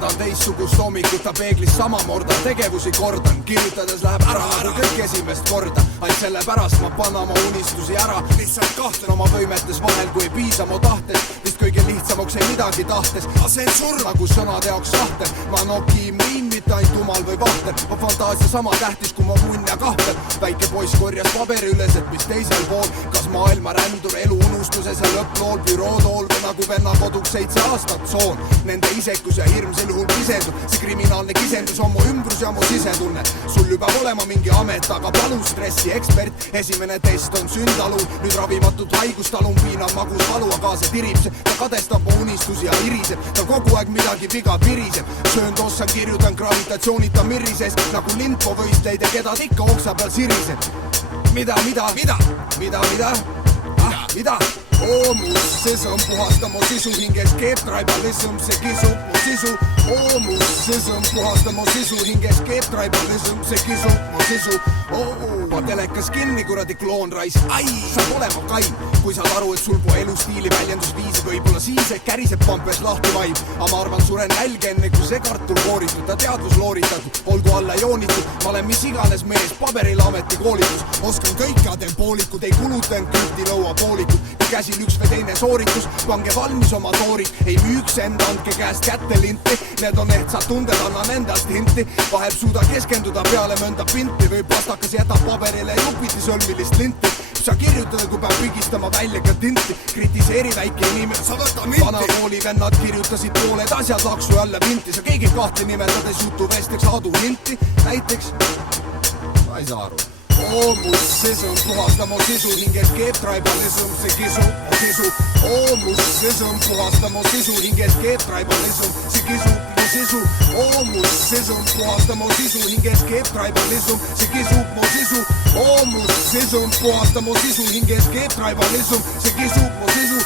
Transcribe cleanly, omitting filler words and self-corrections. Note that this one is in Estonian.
saadan teissugust hommikut, ta peeglis sama morda, tegevusi kordan, kirjutades läheb ära nagu kõik esimest korda. Ainult selle pärast ma panna oma unistusi ära, lihtsalt kahtlen oma võimetes vahel, kui ei piisa mu tahtes, vist kõige lihtsamaks ei midagi tahtes. Asen surr nagu sõnade jaoks sahtel, ma noki miin, mitte ainult jumal või vahter, ma fantaasia sama tähtis, kui ma munn ja kahvel. Väike poiss korjas paberi üles, et mis teisel pool, kas maailma rändur elu unustuses ja lõpplool bürootool või nagu venna koduks 7 aastat soon. Nende isekus ja hirm sel juhul pisendub, see kriminaalne kisendus on mu ümbrus ja mu sisetunne. Sul juba olema mingi amet, aga palun stressi ekspert, esimene test on sündalul, nüüd ravimatut haigust talun, piinab magus valu, aga see tirib see, ta kadestab mu unistusi ja iriseb, ta kogu aeg midagi viga piriseb. Söön tossan, kirjutan gravitatsioonita mirrises, nagu lindpovõistleid ja keda ikka oksa peal siriseb. Mida? Oomusism puhasta mu sisu hinges, keeb tribalism, see kisub mu sisu. Oomusism puhasta mu sisu hinges, keeb tribalism, see kisub mu sisu. Ma telekas kinni, kuradi kloonrais, ai, saab olema kaim. Kui saad aru, et sul po elustiili väljendusviisi võibolla siis, et käriseb pampes lahti vaib. Aga ma arvan, suren nälge enne, kui see kartul kooritud, ta teadvus looritatud, olgu alla joonitud. Ma olen mis iganes mees, paberil ametikoolitus, oskan kõike, teen poolikud, ei kulutanud külti lõua poolikud. Käsil üks või teine sooritus, pange valmis oma toorid, ei müüks enda, andke käest kätte linti. Need on ehtsad tunded, annan endast hinti, vahel suuda keskenduda peale mõnda pinti või pastakas jätab paberile jupiti sõlmilist linti. Sa kirjutada, kui peab pigistama välja ka tinti, kritiseeri väike inimene, sa võta minti. Vana kooli vennad kirjutasid pooled asjad laksu jälle vinti, sa keegi kahti nimetades jutuvesteks Aadu Hinti, näiteks ma ei saa aru. Oomusism puhasta mu sisu hinges, keeb tribalism, see kisub mu sisu. Oomusism puhasta mu sisu hinges, keeb tribalism, see kisub mu sisu. Oomusism puhasta mu sisu hinges, keeb tribalism, see kisub mu sisu. Oomusism puhasta mu sisu hinges, keeb tribalism, see kisub mu sisu.